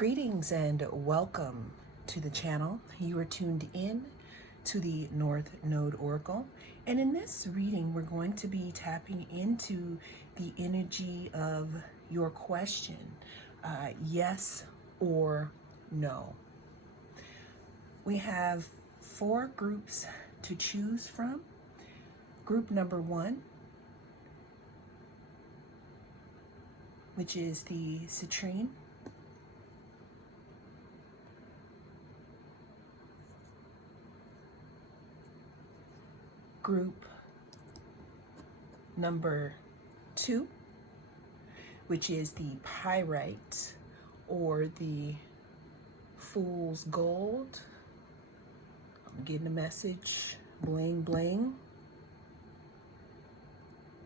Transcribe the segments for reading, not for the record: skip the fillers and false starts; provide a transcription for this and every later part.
Greetings and welcome to the channel. You are tuned in to the North Node Oracle. And in this reading, we're going to be tapping into the energy of your question, yes or no. We have 4 groups to choose from. Group number 1, which is the citrine. Group number 2, which is the pyrite or the fool's gold. I'm getting a message, bling bling.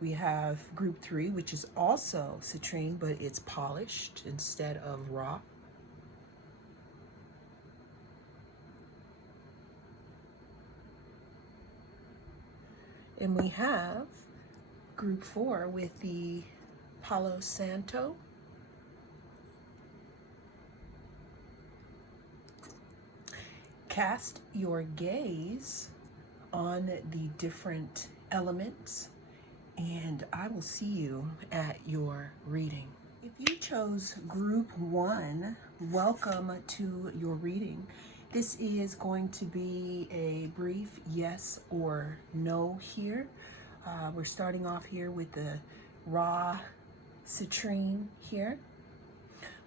We have group 3, which is also citrine, but it's polished instead of raw. And we have group 4 with the Palo Santo. Cast your gaze on the different elements, and I will see you at your reading. If you chose group 1, welcome to your reading. This is going to be a brief yes or no here. We're starting off here with the raw citrine here.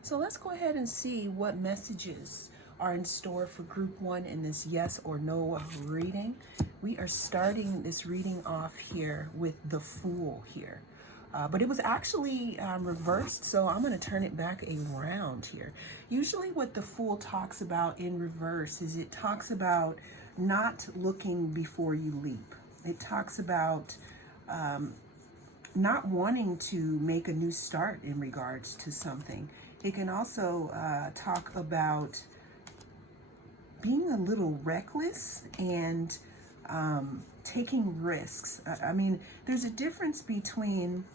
So let's go ahead and see what messages are in store for group 1 in this yes or no reading. We are starting this reading off here with the Fool here. But it was actually reversed, so I'm going to turn it back around here. Usually what the Fool talks about in reverse is it talks about not looking before you leap. It talks about not wanting to make a new start in regards to something. It can also talk about being a little reckless and taking risks. I mean, there's a difference between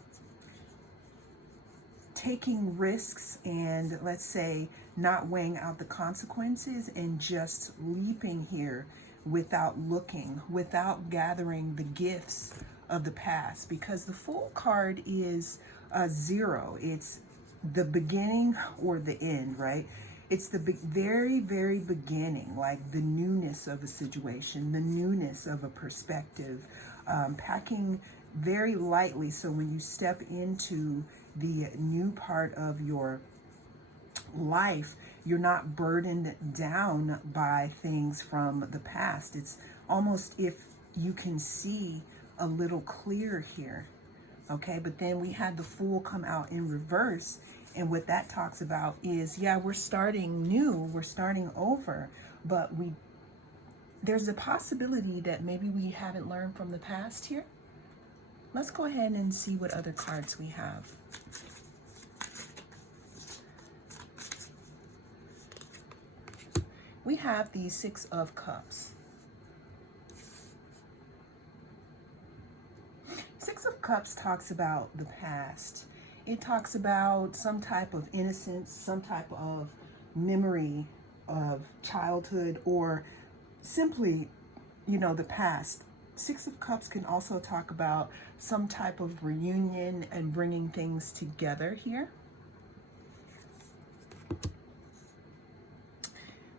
taking risks and, let's say, not weighing out the consequences and just leaping here without looking, without gathering the gifts of the past. Because the Fool card is 0. It's the beginning or the end, right? It's the very, very beginning, like the newness of a situation, the newness of a perspective, packing very lightly so when you step into the new part of your life, you're not burdened down by things from the past. It's almost if you can see a little clear here, okay? But then we had the Fool come out in reverse, and what that talks about is, yeah, we're starting new, we're starting over, but there's a possibility that maybe we haven't learned from the past here. Let's go ahead and see what other cards we have. We have the 6 of Cups. 6 of Cups talks about the past. It talks about some type of innocence, some type of memory of childhood, or simply, the past. 6 of Cups can also talk about some type of reunion and bringing things together here.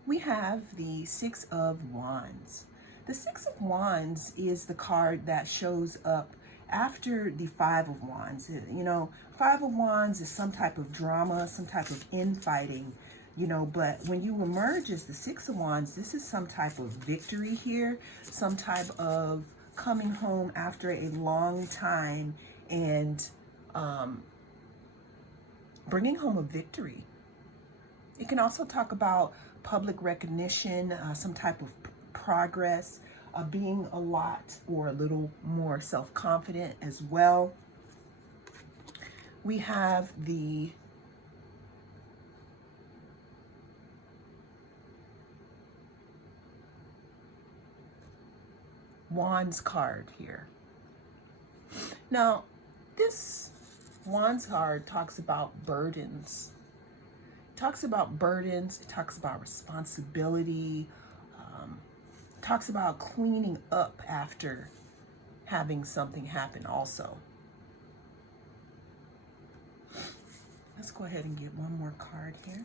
We have the 6 of Wands. The 6 of Wands is the card that shows up after the 5 of Wands. 5 of Wands is some type of drama, some type of infighting, but when you emerge as the 6 of Wands, this is some type of victory here, some type of coming home after a long time and bringing home a victory. It can also talk about public recognition, some type of progress, being a lot or a little more self-confident as well. We have the Wands card here. Now, this Wands card talks about burdens. talks about burdens. It talks about responsibility. Talks about cleaning up after having something happen also. Let's go ahead and get one more card here.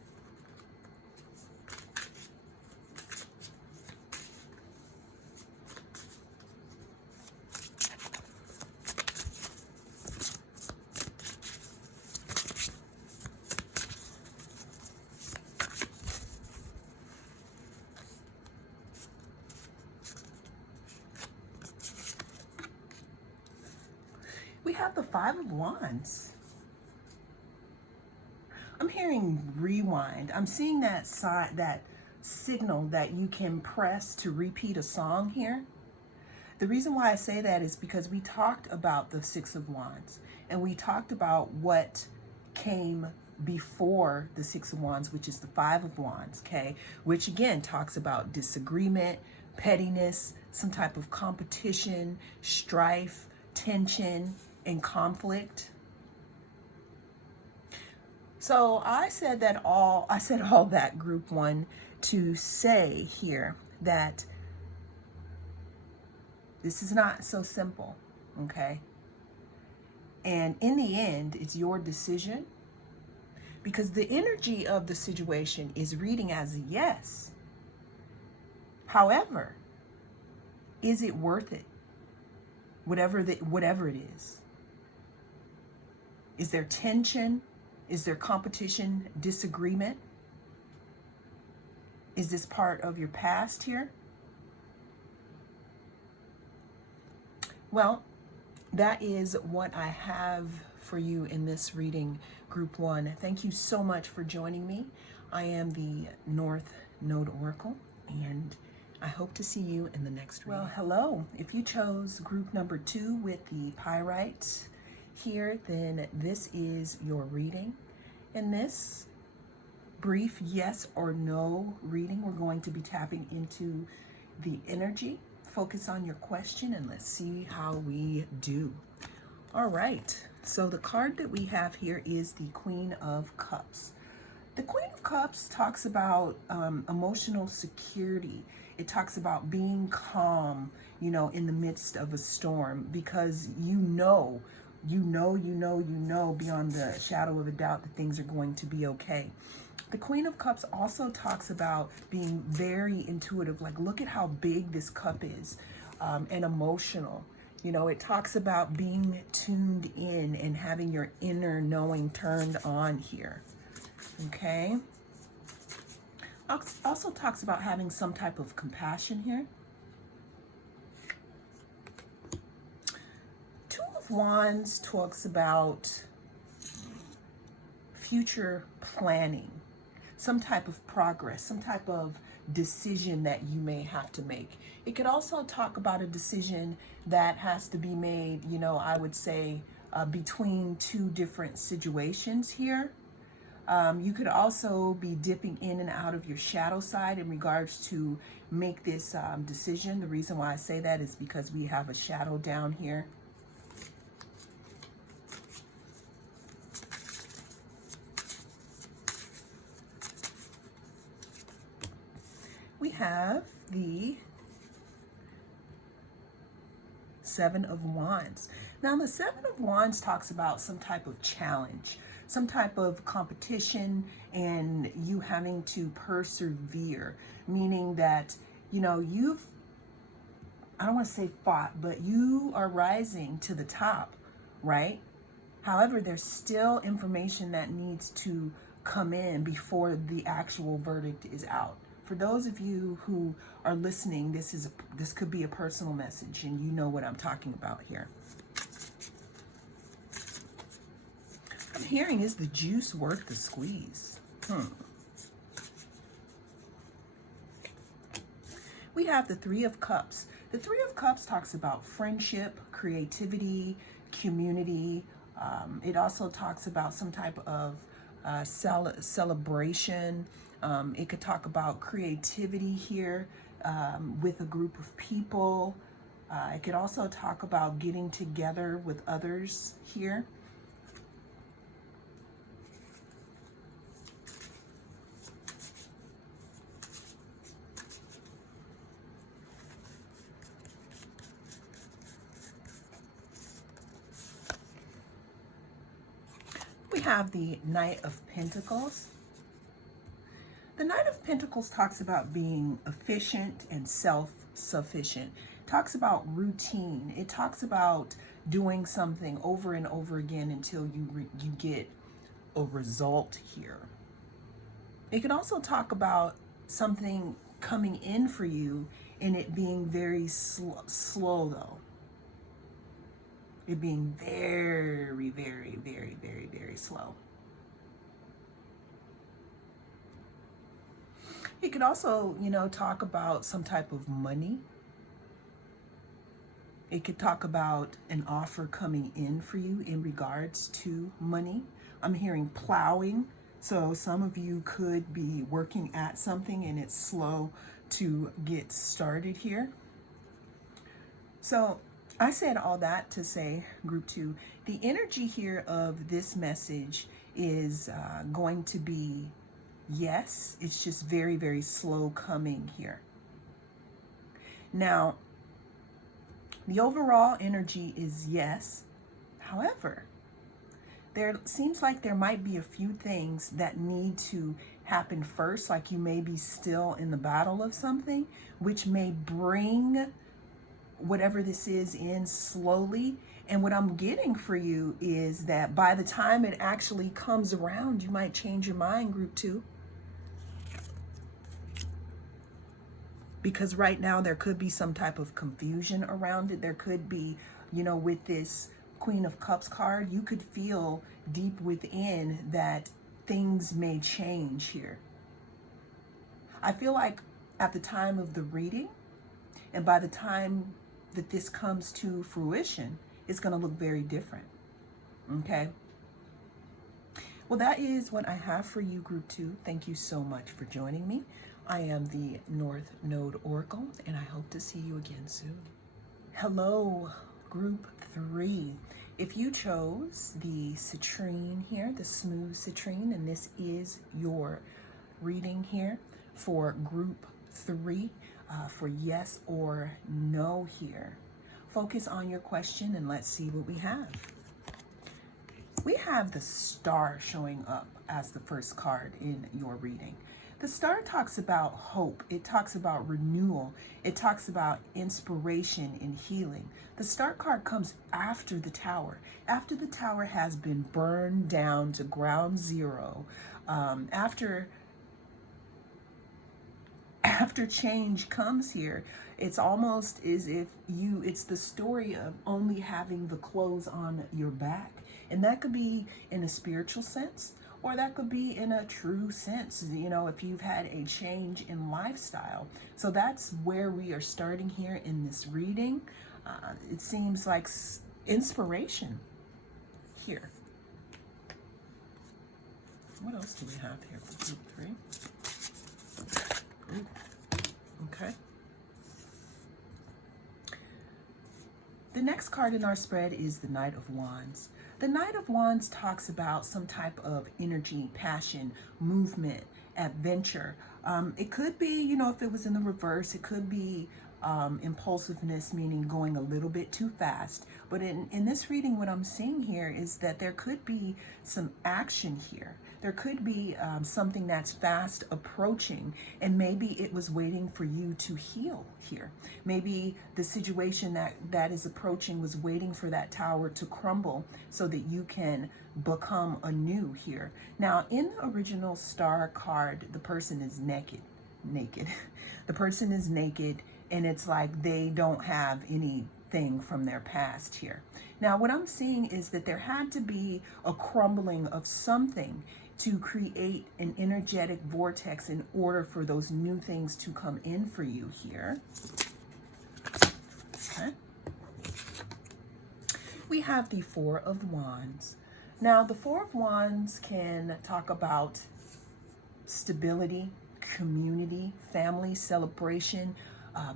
We have the Five of Wands. I'm hearing rewind. I'm seeing that side, that signal that you can press to repeat a song here. The reason why I say that is because we talked about the Six of Wands, and we talked about what came before the Six of Wands, which is the Five of Wands, okay? Which again talks about disagreement, pettiness, some type of competition, strife, tension, and conflict. So I said all that, group one, to say here that this is not so simple, okay? And in the end, it's your decision, because the energy of the situation is reading as a yes. However, is it worth it? Whatever it is. Is there tension? Is there competition, disagreement? Is this part of your past here? Well, that is what I have for you in this reading, group one. Thank you so much for joining me. I am the North Node Oracle, and I hope to see you in the next reading. Well, hello. If you chose group number 2 with the Pyrite here, then this is your reading. In this brief yes or no reading, we're going to be tapping into the energy. Focus on your question, and let's see how we do. All right, so the card that we have here is the Queen of Cups. The Queen of Cups talks about emotional security. It talks about being calm, in the midst of a storm, because you know beyond the shadow of a doubt that things are going to be okay. The Queen of Cups also talks about being very intuitive. Like, look at how big this cup is, and emotional. It talks about being tuned in and having your inner knowing turned on here. Okay. Also talks about having some type of compassion here. Two of Wands talks about future planning, some type of progress, some type of decision that you may have to make. It could also talk about a decision that has to be made, I would say, between two different situations here. You could also be dipping in and out of your shadow side in regards to make this decision. The reason why I say that is because we have a shadow down here. We have the Seven of Wands. Now, the Seven of Wands talks about some type of challenge, some type of competition, and you having to persevere, meaning that, you've, I don't want to say fought, but you are rising to the top, right? However, there's still information that needs to come in before the actual verdict is out. For those of you who are listening, this could be a personal message, and you know what I'm talking about here. I'm hearing, is the juice worth the squeeze? We have the Three of Cups. The Three of Cups talks about friendship, creativity, community. It also talks about some type of celebration. It could talk about creativity here with a group of people. It could also talk about getting together with others here. We have the Knight of Pentacles. The Knight of Pentacles talks about being efficient and self-sufficient. Talks about routine. It talks about doing something over and over again until you get a result here. It can also talk about something coming in for you and it being very slow though. It being very, very, very, very, very slow. It could also, talk about some type of money. It could talk about an offer coming in for you in regards to money. I'm hearing plowing. So some of you could be working at something and it's slow to get started here. So I said all that to say, group 2, the energy here of this message is going to be yes. It's just very, very slow coming here. Now, the overall energy is yes. However, there seems like there might be a few things that need to happen first, like you may be still in the battle of something, which may bring whatever this is in slowly. And what I'm getting for you is that by the time it actually comes around, you might change your mind, group 2. Because right now there could be some type of confusion around it. There could be, with this Queen of Cups card, you could feel deep within that things may change here. I feel like at the time of the reading and by the time that this comes to fruition, it's going to look very different. Okay? Well, that is what I have for you, group 2. Thank you so much for joining me. I am the North Node Oracle, and I hope to see you again soon. Hello, group 3. If you chose the citrine here, the smooth citrine, and this is your reading here for group 3, for yes or no here. Focus on your question and let's see what we have. We have the Star showing up as the first card in your reading. The Star talks about hope. It talks about renewal. It talks about inspiration and healing. The Star card comes after the Tower. After the Tower has been burned down to ground zero. After change comes here, it's almost as if it's the story of only having the clothes on your back. And that could be in a spiritual sense, or that could be in a true sense, if you've had a change in lifestyle. So that's where we are starting here in this reading. It seems like inspiration here. What else do we have here for group 3? Ooh. Okay. The next card in our spread is the Knight of Wands. The Knight of Wands talks about some type of energy, passion, movement, adventure. It could be, if it was in the reverse, it could be impulsiveness, meaning going a little bit too fast. But in this reading, what I'm seeing here is that there could be some action here. There could be something that's fast approaching, and maybe it was waiting for you to heal here. Maybe the situation that is approaching was waiting for that tower to crumble so that you can become anew here. Now, in the original Star card, the person is naked. The person is naked, and it's like they don't have anything from their past here. Now, what I'm seeing is that there had to be a crumbling of something to create an energetic vortex in order for those new things to come in for you here. Okay. We have the Four of Wands. Now, the Four of Wands can talk about stability, community, family, celebration,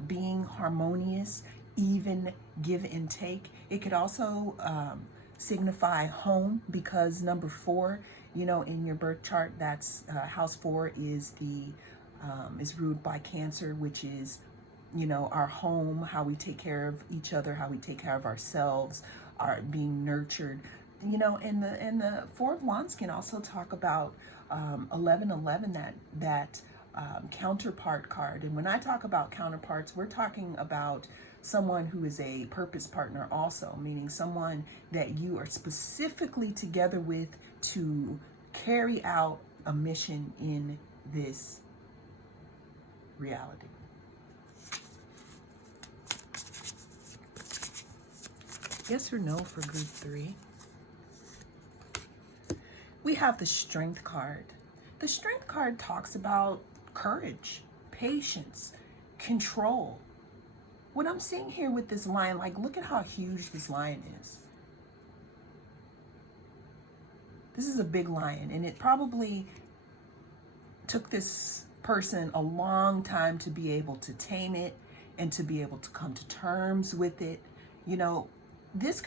being harmonious, even give and take. It could also signify home, because number 4, in your birth chart, that's house 4 is ruled by Cancer, which is, our home, how we take care of each other, how we take care of ourselves, our being nurtured. You know, and the Four of Wands can also talk about 1111, that counterpart card. And when I talk about counterparts, we're talking about someone who is a purpose partner also, meaning someone that you are specifically together with to carry out a mission in this reality. Yes or no for group 3? We have the Strength card. The Strength card talks about courage, patience, control. What I'm seeing here with this lion, like, look at how huge this lion is. This is a big lion, and it probably took this person a long time to be able to tame it and to be able to come to terms with it. You know, this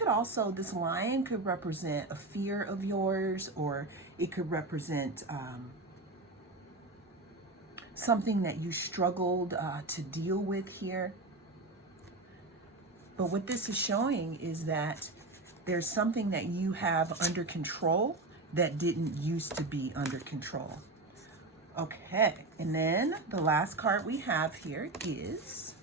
lion could represent a fear of yours, or it could represent something that you struggled to deal with here. But what this is showing is that there's something that you have under control that didn't used to be under control. Okay, and then the last card we have here is,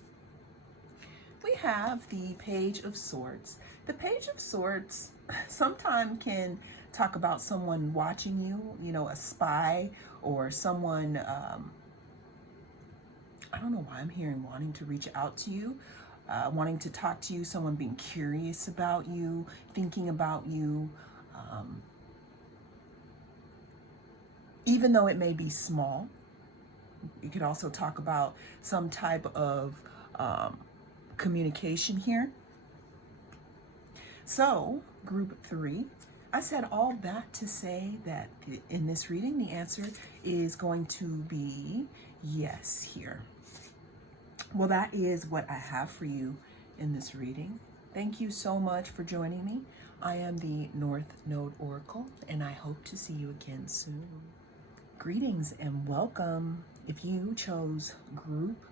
we have the Page of Swords. The Page of Swords sometimes can talk about someone watching you, you know, a spy, or someone, I don't know why I'm hearing wanting to reach out to you, wanting to talk to you, someone being curious about you, thinking about you, even though it may be small. You could also talk about some type of communication here. So, group 3, I said all that to say that in this reading, the answer is going to be yes here. Well, that is what I have for you in this reading. Thank you so much for joining me. I am the North Node Oracle, and I hope to see you again soon. Greetings and welcome. If you chose group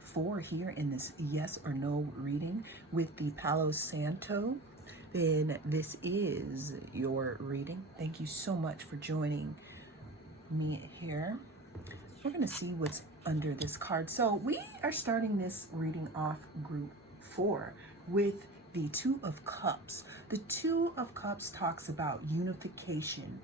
4 here in this yes or no reading with the Palo Santo, then this is your reading. Thank you so much for joining me here. We're going to see what's under this card. So we are starting this reading off group 4 with the Two of Cups. The Two of Cups talks about unification.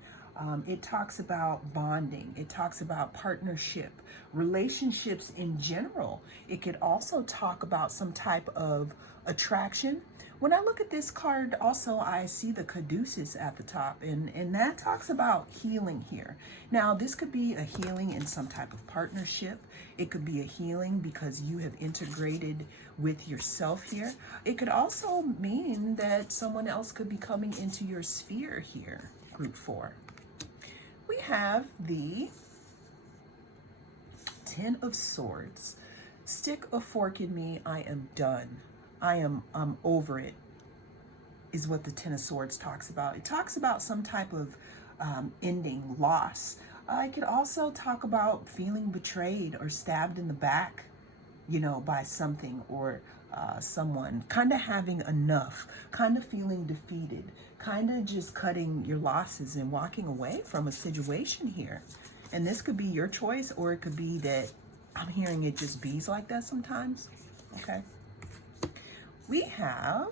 It talks about bonding. It talks about partnership, relationships in general. It could also talk about some type of attraction. When I look at this card, also, I see the caduceus at the top, and that talks about healing here. Now, this could be a healing in some type of partnership. It could be a healing because you have integrated with yourself here. It could also mean that someone else could be coming into your sphere here, group 4. We have the Ten of Swords. Stick a fork in me, I am done. I'm over it, is what the Ten of Swords talks about. It talks about some type of ending, loss. It could also talk about feeling betrayed or stabbed in the back, you know, by something or someone, kind of having enough, kind of feeling defeated, kind of just cutting your losses and walking away from a situation here. And this could be your choice, or it could be that I'm hearing it just bees like that sometimes. Okay. We have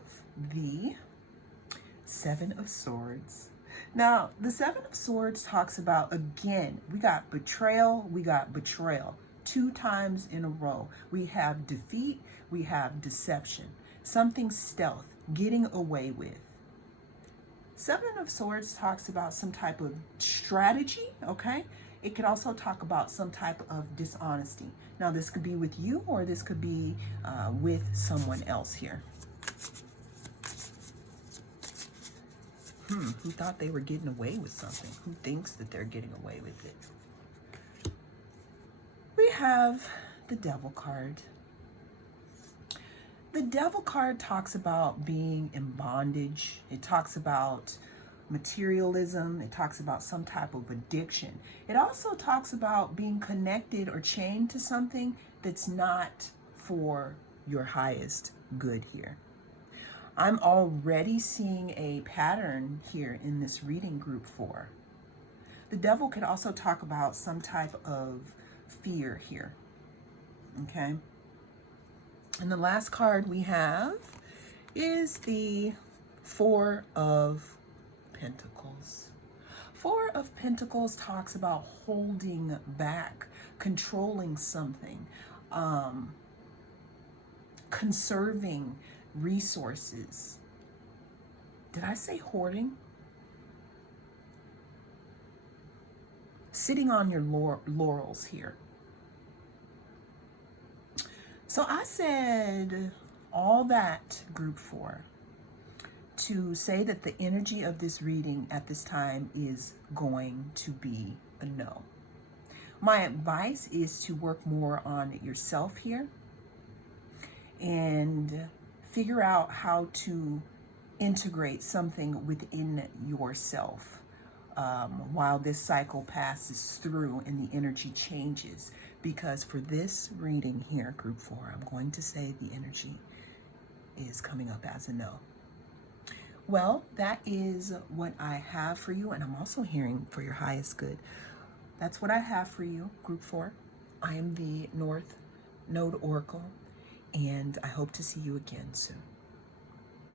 the Seven of Swords. Now, the Seven of Swords talks about, again, we got betrayal, we got betrayal. 2 times in a row. We have defeat, we have deception. Something stealth, getting away with. Seven of Swords talks about some type of strategy, okay? It could also talk about some type of dishonesty. Now, this could be with you, or this could be with someone else here. Who thought they were getting away with something? Who thinks that they're getting away with it? We have the Devil card. The Devil card talks about being in bondage. It talks about materialism. It talks about some type of addiction. It also talks about being connected or chained to something that's not for your highest good here. I'm already seeing a pattern here in this reading, group 4. The devil could also talk about some type of fear here. Okay. And the last card we have is the Four of Pentacles. Four of Pentacles talks about holding back, controlling something, conserving resources. Did I say hoarding? Sitting on your laurels here. So I said all that, group 4, to say that the energy of this reading at this time is going to be a no. My advice is to work more on yourself here and figure out how to integrate something within yourself while this cycle passes through and the energy changes. Because for this reading here, group 4, I'm going to say the energy is coming up as a no. Well, that is what I have for you, and I'm also hearing for your highest good. That's what I have for you, group 4. I am the North Node Oracle, and I hope to see you again soon.